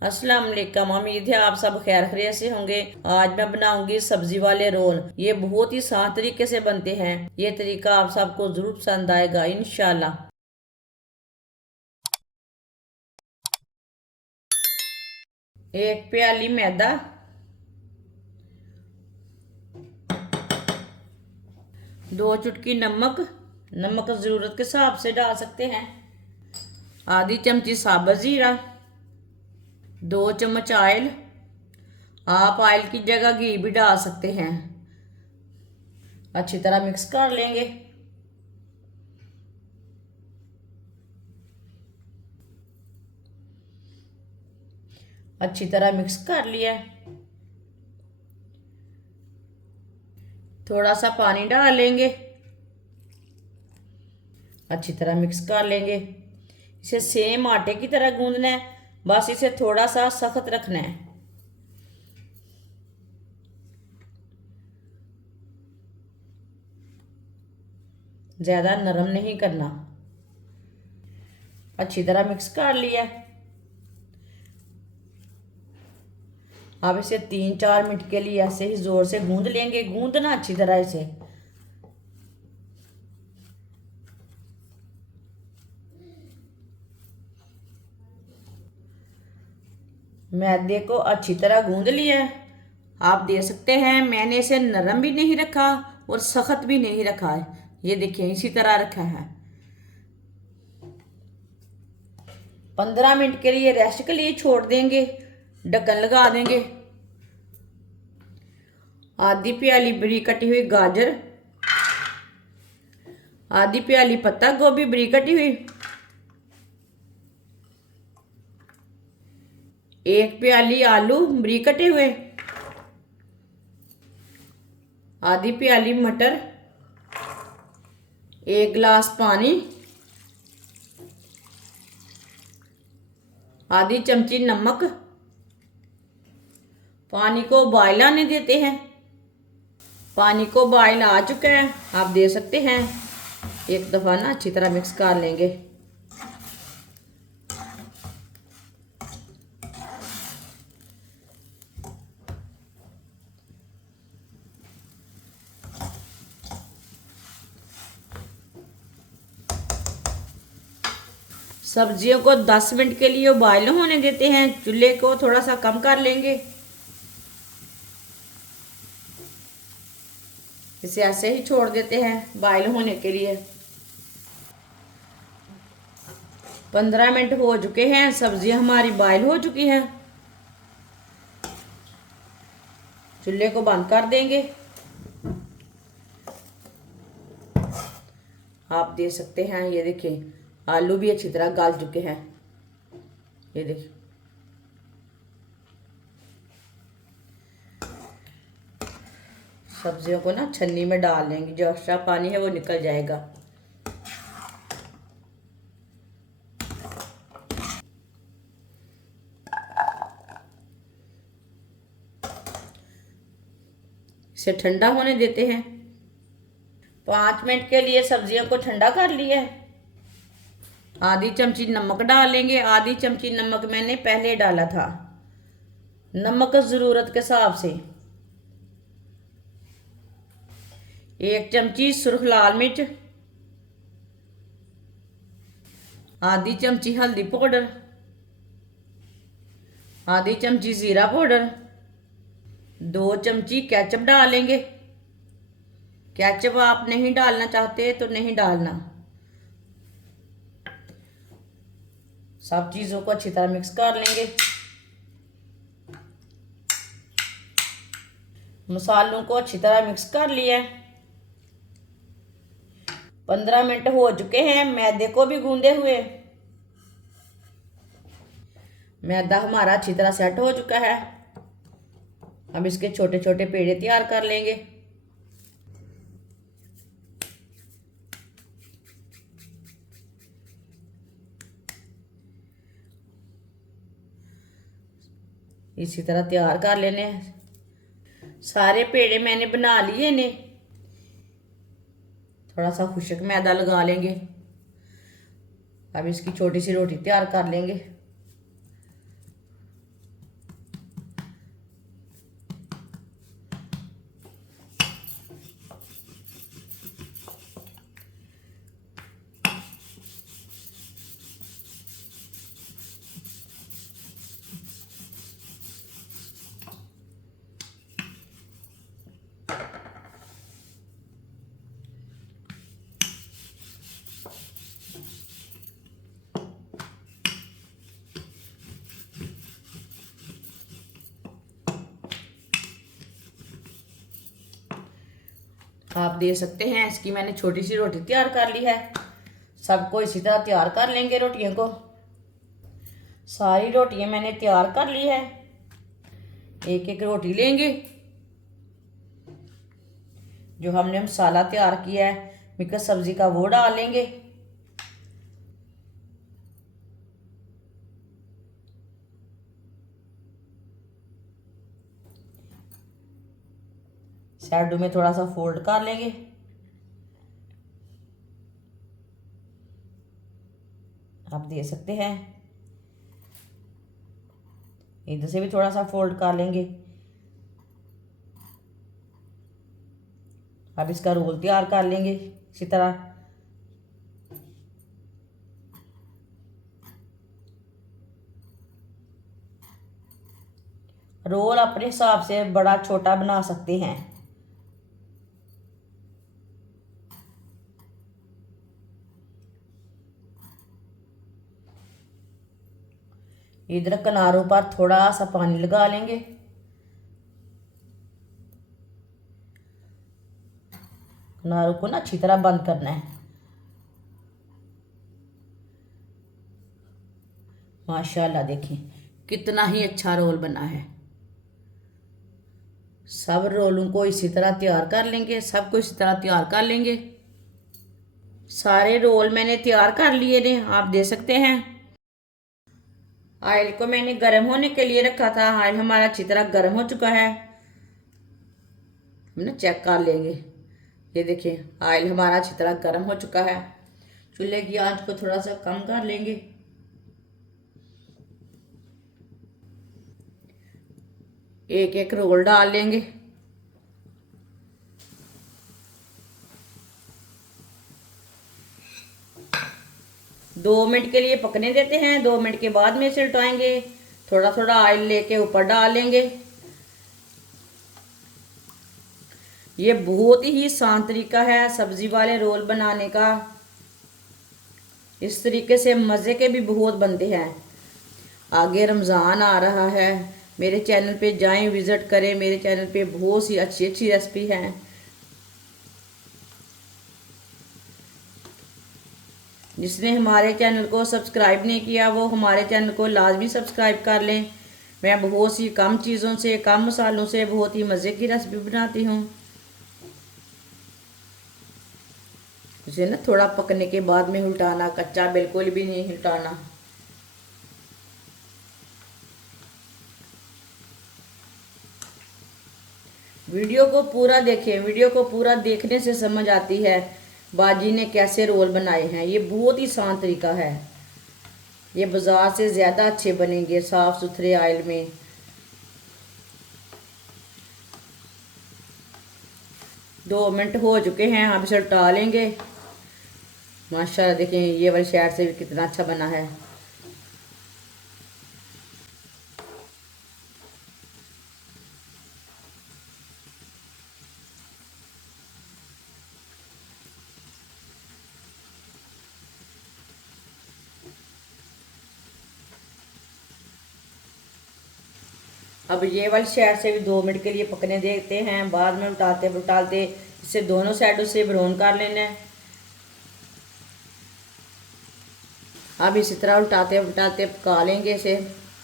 अस्सलाम वालेकुम। उम्मीद है आप सब खैर खैरियत से होंगे। आज मैं बनाऊंगी सब्जी वाले रोल। ये बहुत ही आसान तरीके से बनते हैं। ये तरीका आप सबको जरूर पसंद आएगा इंशाल्लाह। एक प्याली मैदा, 2 चुटकी नमक, नमक जरूरत के हिसाब से डाल सकते हैं। आधी चमची साबुत जीरा, 2 चम्मच ऑयल। आप ऑयल की जगह घी भी डाल सकते हैं। अच्छी तरह मिक्स कर लेंगे। अच्छी तरह मिक्स कर लिया। थोड़ा सा पानी डाल लेंगे। अच्छी तरह मिक्स कर लेंगे। इसे सेम आटे की तरह गूंदना है, बस इसे थोड़ा सा सख्त रखना है। ज़्यादा नरम नहीं करना। अच्छी तरह मिक्स कर लिया। अब इसे 3-4 मिनट के लिए ऐसे ही ज़ोर से गूंद लेंगे। गूंदना अच्छी तरह इसे। मैदे को अच्छी तरह गूंद लिया है। आप दे सकते हैं मैंने इसे नरम भी नहीं रखा और सख्त भी नहीं रखा है। ये देखिए इसी तरह रखा है। 15 मिनट के लिए रेस्ट के लिए छोड़ देंगे। ढक्कन लगा देंगे। आधी प्याली बड़ी कटी हुई गाजर, आधी प्याली पत्ता गोभी बड़ी कटी हुई, 1 प्याली आलू बड़ी कटे हुए, आधी प्याली मटर, 1 गिलास पानी, आधी चमची नमक। पानी को बॉयल आने देते हैं। पानी को बॉयल आ चुका है, आप दे सकते हैं। एक दफ़ा ना अच्छी तरह मिक्स कर लेंगे। सब्जियों को 10 मिनट के लिए बॉयल होने देते हैं। चूल्हे को थोड़ा सा कम कर लेंगे। इसे ऐसे ही छोड़ देते हैं बॉयल होने के लिए। 15 मिनट हो चुके हैं। सब्जियां हमारी बॉयल हो चुकी हैं। चूल्हे को बंद कर देंगे। आप दे सकते हैं। ये देखिए आलू भी अच्छी तरह गल चुके हैं। ये देखिए सब्जियों को ना छन्नी में डाल लेंगे। जो एक्स्ट्रा पानी है वो निकल जाएगा। इसे ठंडा होने देते हैं। 5 मिनट के लिए सब्जियों को ठंडा कर लिया है। आधी चमची नमक डालेंगे। आधी चमची नमक मैंने पहले डाला था। नमक ज़रूरत के हिसाब से। 1 चमची सुर्ख लाल मिर्च, आधी चमची हल्दी पाउडर, आधी चमची ज़ीरा पाउडर, 2 चमची केचप डालेंगे। केचप आप नहीं डालना चाहते तो नहीं डालना। सब चीज़ों को अच्छी तरह मिक्स कर लेंगे। मसालों को अच्छी तरह मिक्स कर लिया है। 15 मिनट हो चुके हैं। मैदे को भी गूंदे हुए। मैदा हमारा अच्छी तरह सेट हो चुका है। अब इसके छोटे छोटे पेड़े तैयार कर लेंगे। इसी तरह तैयार कर लेने हैं। सारे पेड़े मैंने बना लिए ने। थोड़ा सा खुश्क मैदा लगा लेंगे। अब इसकी छोटी सी रोटी तैयार कर लेंगे। आप देख सकते हैं इसकी मैंने छोटी सी रोटी तैयार कर ली है। सबको इसी तरह तैयार कर लेंगे रोटियों को। सारी रोटियां मैंने तैयार कर ली है। एक एक रोटी लेंगे। जो हमने मसाला तैयार किया है मिक्स सब्जी का वो डालेंगे। साइडों में थोड़ा सा फोल्ड कर लेंगे। आप देख सकते हैं इधर से भी थोड़ा सा फोल्ड कर लेंगे। अब इसका रोल तैयार कर लेंगे इसी तरह। रोल अपने हिसाब से बड़ा छोटा बना सकते हैं। इधर किनारों पर थोड़ा सा पानी लगा लेंगे। किनारों को ना अच्छी तरह बंद करना है। माशाल्लाह देखें कितना ही अच्छा रोल बना है। सब रोलों को इसी तरह तैयार कर लेंगे। सबको इसी तरह तैयार कर लेंगे। सारे रोल मैंने तैयार कर लिए ने, आप देख सकते हैं। ऑयल को मैंने गर्म होने के लिए रखा था। ऑयल हमारा अच्छी तरह गर्म हो चुका है। हम ना चेक कर लेंगे। ये देखिए ऑयल हमारा अच्छी तरह गर्म हो चुका है। चूल्हे की आंच को थोड़ा सा कम कर लेंगे। एक एक रोल डाल लेंगे। दो मिनट के लिए पकने देते हैं। 2 मिनट के बाद में इसे उल्टाएंगे। थोड़ा थोड़ा ऑयल लेके ऊपर डाल लेंगे। ये बहुत ही आसान तरीका है सब्जी वाले रोल बनाने का। इस तरीके से मज़े के भी बहुत बनते हैं। आगे रमज़ान आ रहा है। मेरे चैनल पे जाएं, विज़िट करें। मेरे चैनल पे बहुत सी अच्छी अच्छी रेसिपी हैं। जिसने हमारे चैनल को सब्सक्राइब नहीं किया वो हमारे चैनल को लाजमी सब्सक्राइब कर लें। मैं बहुत सी कम चीज़ों से, कम मसालों से बहुत ही मज़े की रेसिपी बनाती हूँ। इसे ना थोड़ा पकने के बाद में उल्टाना, कच्चा बिल्कुल भी नहीं उल्टाना। वीडियो को पूरा देखें। वीडियो को पूरा देखने से समझ आती है बाजी ने कैसे रोल बनाए हैं। ये बहुत ही आसान तरीका है। ये बाज़ार से ज़्यादा अच्छे बनेंगे साफ़ सुथरे ऑयल में। दो मिनट हो चुके हैं। अब इसे उल्टा लेंगे। माशाल्लाह देखें ये वाली साइड से भी कितना अच्छा बना है। अब ये वाली साइड से भी 2 मिनट के लिए पकने देते हैं। बाद में उल्टाते उल्टाते इसे दोनों साइडों से ब्राउन कर लेना है। अब इसी तरह उल्टाते उल्टाते पका लेंगे। इसे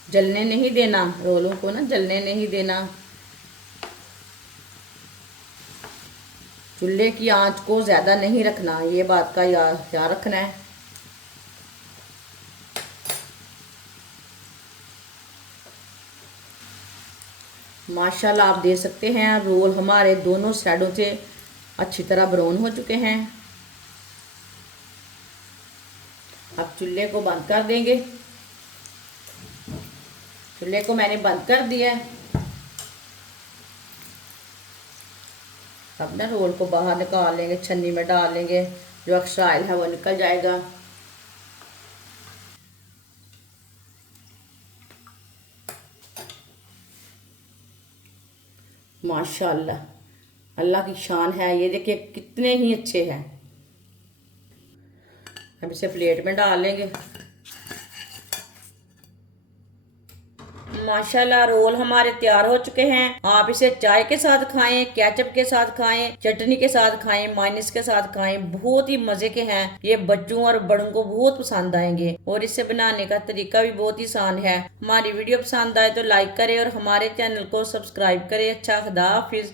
जलने नहीं देना, रोलों को ना जलने नहीं देना। चूल्हे की आंच को ज़्यादा नहीं रखना, ये बात का याद रखना है। माशाल्लाह आप देख सकते हैं रोल हमारे दोनों साइडों से अच्छी तरह ब्राउन हो चुके हैं। अब चूल्हे को बंद कर देंगे। चूल्हे को मैंने बंद कर दिया है। अब ना रोल को बाहर निकाल लेंगे, छन्नी में डाल लेंगे। जो एक्स्ट्रा ऑयल है वो निकल जाएगा। माशाल्लाह अल्लाह की शान है। ये देखिए कितने ही अच्छे हैं। अब इसे प्लेट में डाल लेंगे। माशाल्लाह रोल हमारे तैयार हो चुके हैं। आप इसे चाय के साथ खाएं, केचप के साथ खाएं, चटनी के साथ खाएं, मायोनीज के साथ खाएं, बहुत ही मजे के हैं। ये बच्चों और बड़ों को बहुत पसंद आएंगे और इसे बनाने का तरीका भी बहुत ही आसान है। हमारी वीडियो पसंद आए तो लाइक करें और हमारे चैनल को सब्सक्राइब करें। अच्छा, खुदा हाफिज।